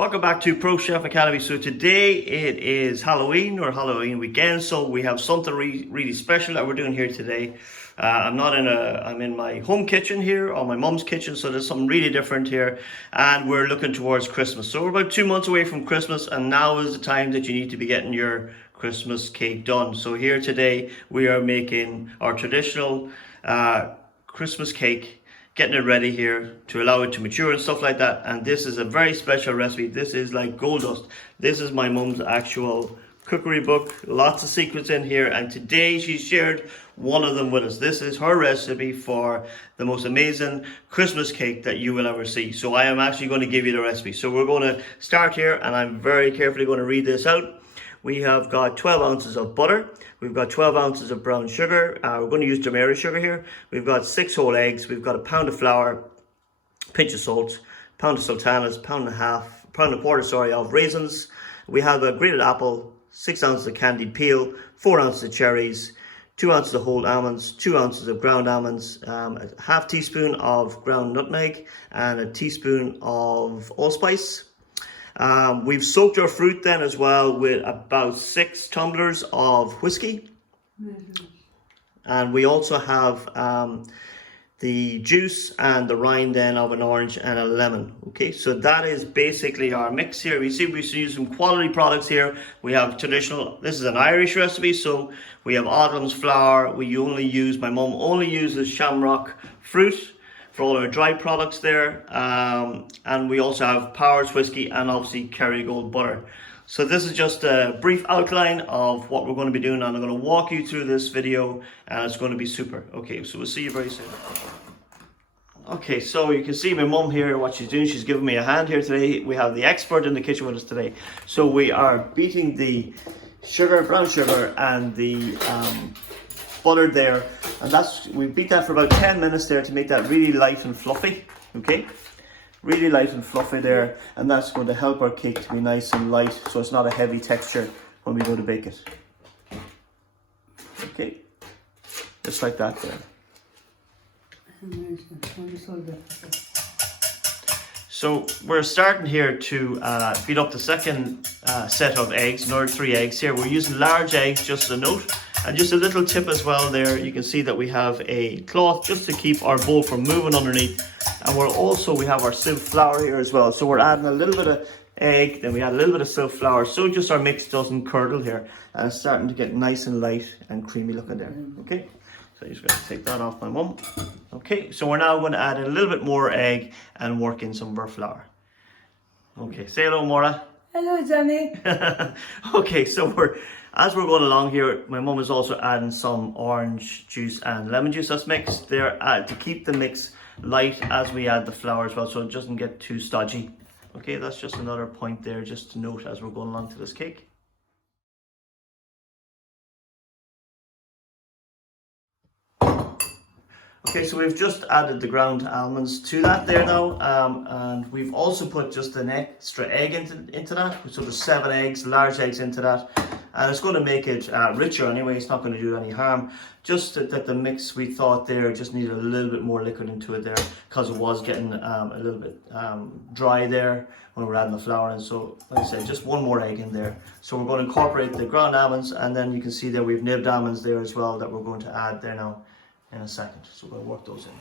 Welcome back to Pro Chef Academy. So today it is Halloween weekend, so we have something really special that we're doing here today. I'm in my home kitchen here, or my mum's kitchen, so there's something really different here, and we're looking towards Christmas. So we're about 2 months away from Christmas, and now is the time that you need to be getting your Christmas cake done. So here today we are making our traditional Christmas cake, getting it ready here to allow it to mature and stuff like that. And this is a very special recipe. This is like gold dust. This is my mum's actual cookery book, lots of secrets in here, and today she shared one of them with us. This is her recipe for the most amazing Christmas cake that you will ever see. So I am actually going to give you the recipe. So we're going to start here, and I'm very carefully going to read this out. We have got 12 ounces of butter. We've got 12 ounces of brown sugar. We're going to use Maura sugar here. We've got 6 whole eggs. We've got a pound of flour, pinch of salt, pound of sultanas, pound and a quarter of raisins. We have a grated apple, 6 ounces of candied peel, 4 ounces of cherries, 2 ounces of whole almonds, 2 ounces of ground almonds, a half teaspoon of ground nutmeg, and a teaspoon of allspice. We've soaked our fruit then as well with about 6 tumblers of whiskey. And we also have the juice and the rind then of an orange and a lemon. Okay, so that is basically our mix here. We see we use some quality products here. We have traditional, this is an Irish recipe, so we have Odlum's flour. My mum only uses shamrock fruit for all our dry products there, and we also have Powers whiskey and obviously Kerrygold butter. So this is just a brief outline of what we're going to be doing, and I'm going to walk you through this video, and it's going to be super. Okay, so we'll see you very soon. Okay, so you can see my mum here, what she's doing. She's giving me a hand here today. We have the expert in the kitchen with us today. So we are beating the sugar, brown sugar, and the butter there, and we beat that for about 10 minutes there to make that really light and fluffy. Okay, really light and fluffy there, and that's going to help our cake to be nice and light, so it's not a heavy texture when we go to bake it. Okay, just like that there. So we're starting here to beat up the second set of eggs, another 3 eggs here. We're using large eggs, just a note. And just a little tip as well there, you can see that we have a cloth just to keep our bowl from moving underneath. And we have our sieve flour here as well. So we're adding a little bit of egg, then we add a little bit of sieve flour, so just our mix doesn't curdle here. And it's starting to get nice and light and creamy looking there. Okay, so I'm just going to take that off my mum. Okay, so we're now going to add a little bit more egg and work in some of our flour. Okay, say hello, Maura. Hello, Johnny. Okay, so as we're going along here, my mum is also adding some orange juice and lemon juice that's mixed there to keep the mix light as we add the flour as well, so it doesn't get too stodgy. Okay, that's just another point there just to note as we're going along to this cake. Okay, so we've just added the ground almonds to that there now, and we've also put just an extra egg into that. So there's 7 eggs, large eggs into that, and it's going to make it richer anyway. It's not going to do any harm. Just that the mix, we thought there just needed a little bit more liquid into it there, because it was getting a little bit dry there when we're adding the flour in. So like I said, just 1 more egg in there. So we're going to incorporate the ground almonds, and then you can see there we've nibbed almonds there as well that we're going to add there now in a second. So we're going to work those in.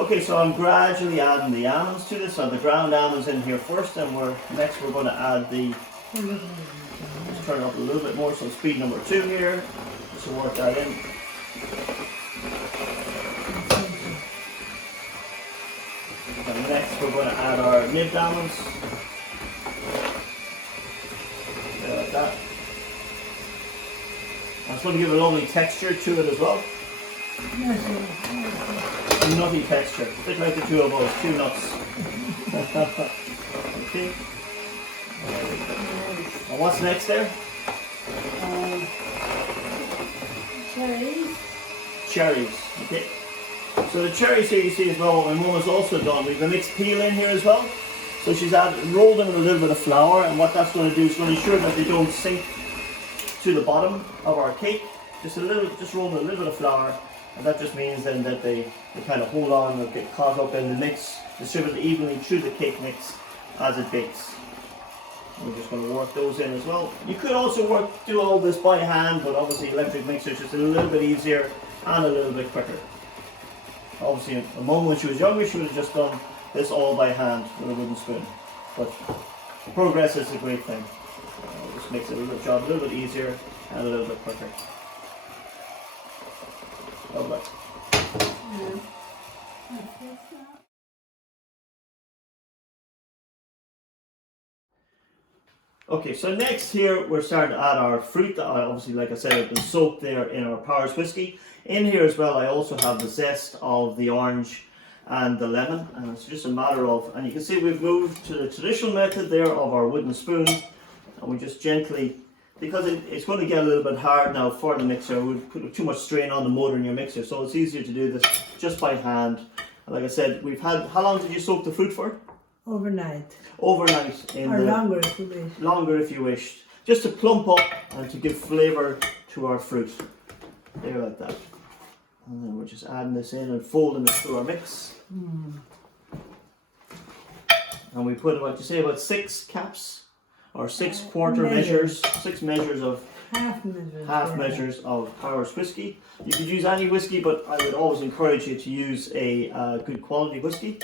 Okay, so I'm gradually adding the almonds to this. So the ground almonds in here first, and next we're going to add let's turn it up a little bit more, so speed number 2 here, just to work that in. And next we're going to add our nibbed almonds. There, like that. That's going to give a lovely texture to it as well. A nutty texture, a bit like the 2 of us, 2 nuts. Okay. And what's next there? Cherries. Cherries, okay. So the cherries here you see as well, what my mum has also done, we've a mixed peel in here as well. So she's rolled them in a little bit of flour, and what that's going to do is going to ensure that they don't sink to the bottom of our cake. Just roll in a little bit of flour, and that just means then that they kind of hold on and get caught up in the mix, distributed evenly through the cake mix, as it bakes. We're just going to work those in as well. You could also do all this by hand, but obviously electric mixer is just a little bit easier and a little bit quicker. Obviously, a mum when she was younger, she would have just done this all by hand with a wooden spoon. But progress is a great thing. It just makes the job a little bit easier and a little bit quicker. Lovely. Yeah. Okay, so next here we're starting to add our fruit that obviously, like I said, have been soaked there in our Powers whiskey. In here as well I also have the zest of the orange and the lemon, and it's just a matter of, and you can see we've moved to the traditional method there of our wooden spoon, and we just gently, because it's going to get a little bit hard now for the mixer, we put too much strain on the motor in your mixer, so it's easier to do this just by hand. And like I said, we've had, how long did you soak the fruit for? Overnight. Overnight. Or longer if you wish. Longer if you wish. Just to plump up and to give flavour to our fruit. There, like that. And then we're just adding this in and folding it through our mix. And we put about, you say, about 6 caps or 6 quarter measures, 6 measures of half measures of Powers whiskey. You could use any whiskey, but I would always encourage you to use a good quality whiskey.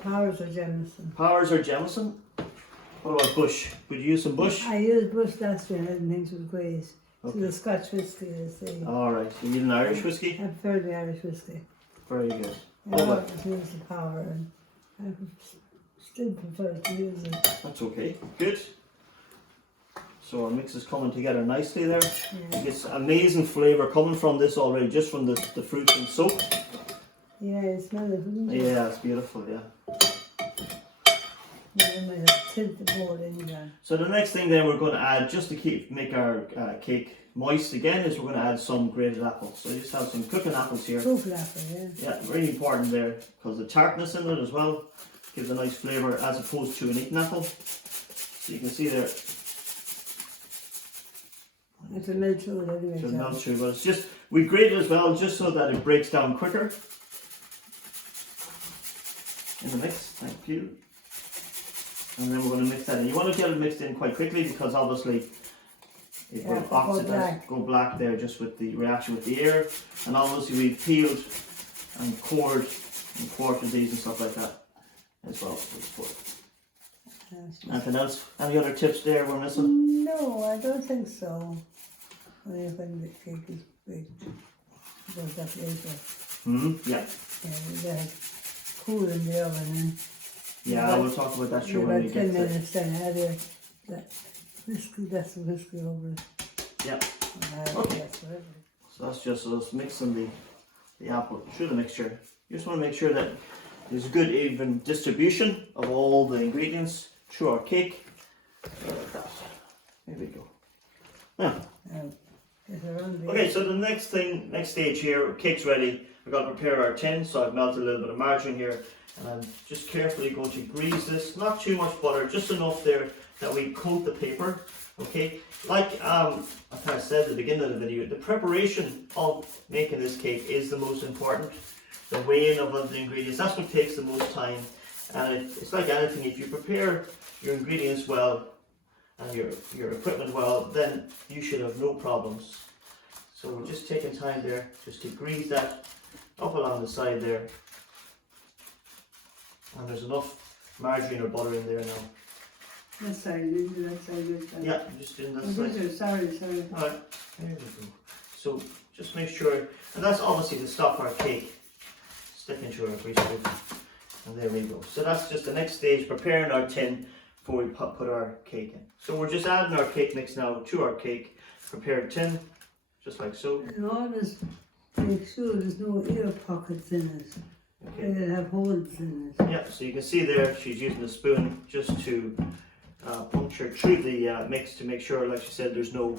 Powers or Jameson. Powers or Jameson. What about Bush? Would you use some Bush? I used Bush last year and I didn't think it was great. Okay. So the Scotch whiskey is the... Alright, you need an Irish whiskey? I prefer the Irish whiskey. Very good. I always use the Power, and I still prefer to use it. That's okay. Good. So our mix is coming together nicely there. Yeah. It's amazing flavour coming from this already, just from the fruit being soaked. Yeah, it smells it, doesn't it? Yeah, it's beautiful, yeah. I might have tilt the board in there. So the next thing then we're going to add, just to make our cake moist again, is we're going to add some grated apples. So you just have some cooking apples here. Cooking apple, yeah. Yeah, really important there, because the tartness in it as well gives a nice flavour as opposed to an eaten apple. So you can see there. It's a melt through it anyway. It's a melt through, but it's just, we grate it as well just so that it breaks down quicker. In the mix, thank you. And then we're going to mix that in. You want to get it mixed in quite quickly because obviously it will oxidize, go black there just with the reaction with the air. And obviously we've peeled and cored and quartered these and stuff like that as well. Anything else? Any other tips there we're missing? No, I don't think so. Only when the cake is baked. Does that later. Yeah. Yeah, cool in the oven and yeah, we'll talk about that sure when we get 10 minutes then add that whiskey, that's the whiskey over it. Yeah. Okay. So that's just us mixing the apple through the mixture. You just want to make sure that there's a good even distribution of all the ingredients through our cake. Like that. There we go. Now. Okay, so the next stage here, cake's ready. We've got to prepare our tin, so I've melted a little bit of margarine here. And I'm just carefully going to grease this, not too much butter, just enough there that we coat the paper, okay? Like I kind of said at the beginning of the video, the preparation of making this cake is the most important. The weighing of the ingredients, that's what takes the most time. And it's like anything, if you prepare your ingredients well and your equipment well, then you should have no problems. So we're just taking time there, just to grease that up along the side there. And there's enough margarine or butter in there now. That side, into that side. Yeah, just doing that side. Sorry. Alright, there we go. So just make sure, and that's obviously to stop our cake sticking to our grease spoon. And there we go. So that's just the next stage, preparing our tin before we put our cake in. So we're just adding our cake mix now to our cake, prepared tin, just like so. And always make sure there's no air pockets in it. Okay. They have holes in it. Yeah, so you can see there she's using the spoon just to puncture through the mix to make sure, like she said, there's no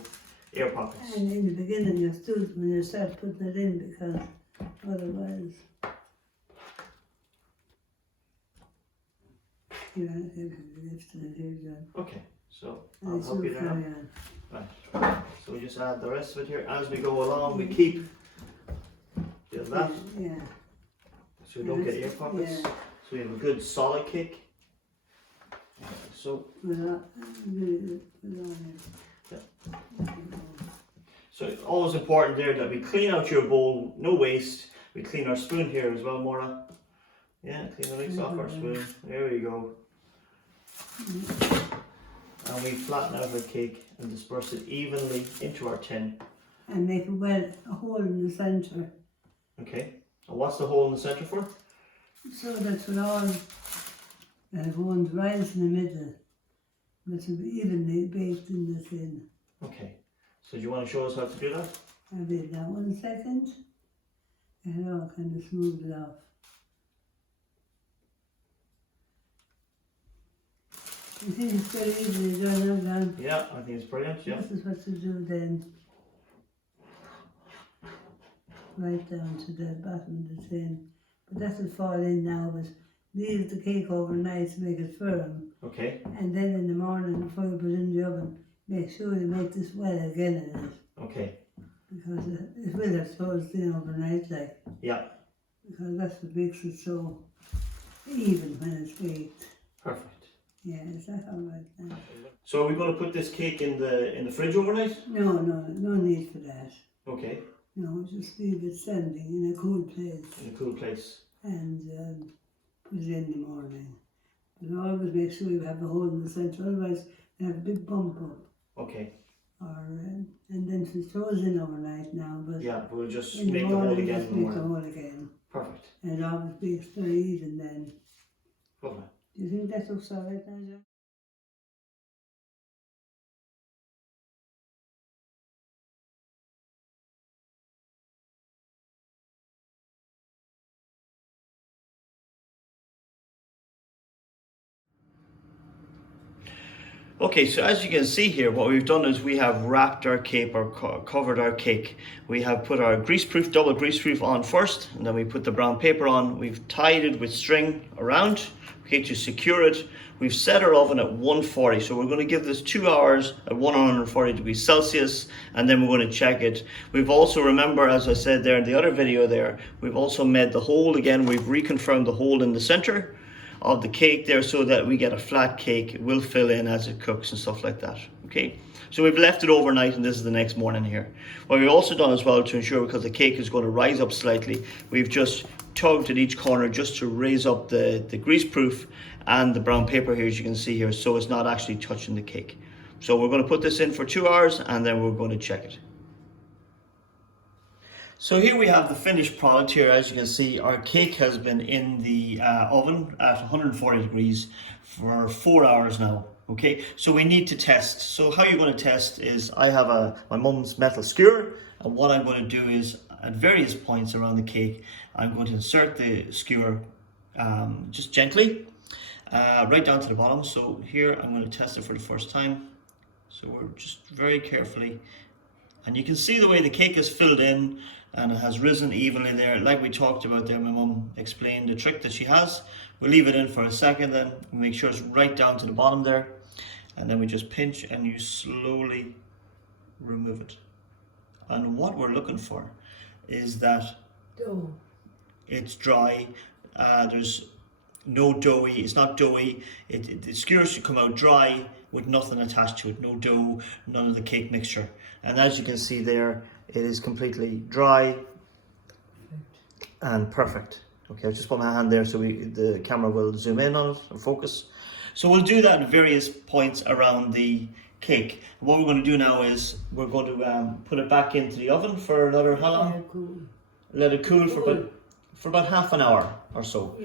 air pockets. And in the beginning you have to, when you start putting it in, because otherwise okay, so I'll help you there now. Right, so we just add the rest of it here. As we go along, we keep doing that. Yeah. So we don't get air pockets. So we have a good solid cake. So, so it's always important there that we clean out your bowl, no waste. We clean our spoon here as well, Maura. Yeah, clean the leaks off our spoon. There we go. And we flatten out our cake and disperse it evenly into our tin. And make a hole in the centre. Okay. And what's the hole in the centre for? So that will all go and rise in the middle. That will be evenly baked in the tin. Okay. So do you want to show us how to do that? I'll do that 1 second. And I'll kind of smooth it off. You think it's very easily done, John? Yeah, I think it's brilliant, yeah. This is what to do then. Right down to the bottom of the tin. But that will fall in now, but leave the cake overnight to make it firm. Okay. And then in the morning, before you put it in the oven, make sure you make this well again in it. Okay. Because it will have closed in overnight, like. Yeah. Because that's what makes it so even when it's baked. Perfect. Yeah, is that all right now? So are we going to put this cake in the fridge overnight? No need for that. Okay. No, just leave it standing in a cool place. In a cool place. And put it in the morning. But always make sure you have a hole in the centre, otherwise you have a big bump up. Okay. Or and then it's closed in overnight now, but yeah, we'll just in make the morning, the hole again. just make the hole again. Perfect. And it always bakes very even then. Lovely. Do you think that looks all right now, John? Okay, so as you can see here, what we've done is we have wrapped our cake or covered our cake. We have put our greaseproof, double greaseproof on first, and then we put the brown paper on. We've tied it with string around, okay, to secure it. We've set our oven at 140, so we're going to give this 2 hours at 140 degrees Celsius, and then we're going to check it. We've also, remember, as I said there in the other video there, we've also made the hole again. We've reconfirmed the hole in the center of the cake there so that we get a flat cake. It will fill in as it cooks and stuff like that. Okay, so we've left it overnight and this is the next morning here. What we've also done as well to ensure, because the cake is going to rise up slightly, we've just tugged at each corner just to raise up the greaseproof and the brown paper here, as you can see here, so it's not actually touching the cake. So we're going to put this in for 2 hours and then we're going to check it. So here we have the finished product here. As you can see, our cake has been in the oven at 140 degrees for 4 hours now. Okay, so we need to test. So how you're going to test is, I have my mum's metal skewer, and what I'm going to do is, at various points around the cake, I'm going to insert the skewer just gently right down to the bottom. So here I'm going to test it for the first time. So we're just very carefully, and you can see the way the cake is filled in and it has risen evenly there, like we talked about there. My mum explained the trick that she has. We'll leave it in for a second, then make sure it's right down to the bottom there, and then we just pinch and you slowly remove it. And what we're looking for is that it's dry, there's no doughy, it's not doughy, the skewer should come out dry with nothing attached to it, no dough, none of the cake mixture. And as you can see there, it is completely dry and perfect. Okay, I'll just put my hand there so the camera will zoom in on it and focus. So we'll do that at various points around the cake. What we're going to do now is we're going to put it back into the oven for another, how long? Let it cool for about half an hour or so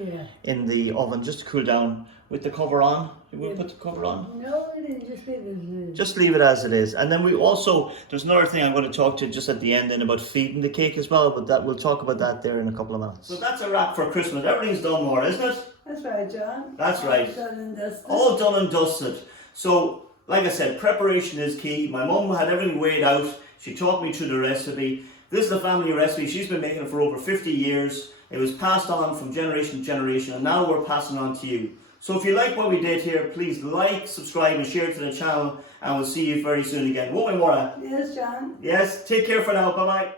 in the oven, just to cool down with the cover on. You will put the cover on? No, just leave it as it is. Just leave it as it is. And then we also, there's another thing I'm going to talk to just at the end then about feeding the cake as well, but that we'll talk about that there in a couple of minutes. So that's a wrap for Christmas. Everything's done, Maura, isn't it? That's right, John. That's right. Done and dusted. All done and dusted. So, like I said, preparation is key. My mum had everything weighed out. She taught me through the recipe. This is the family recipe. She's been making it for over 50 years. It was passed on from generation to generation, and now we're passing on to you. So if you like what we did here, please like, subscribe and share to the channel, and we'll see you very soon again. Won't we, Maura? Yes, John. Yes, take care for now. Bye-bye.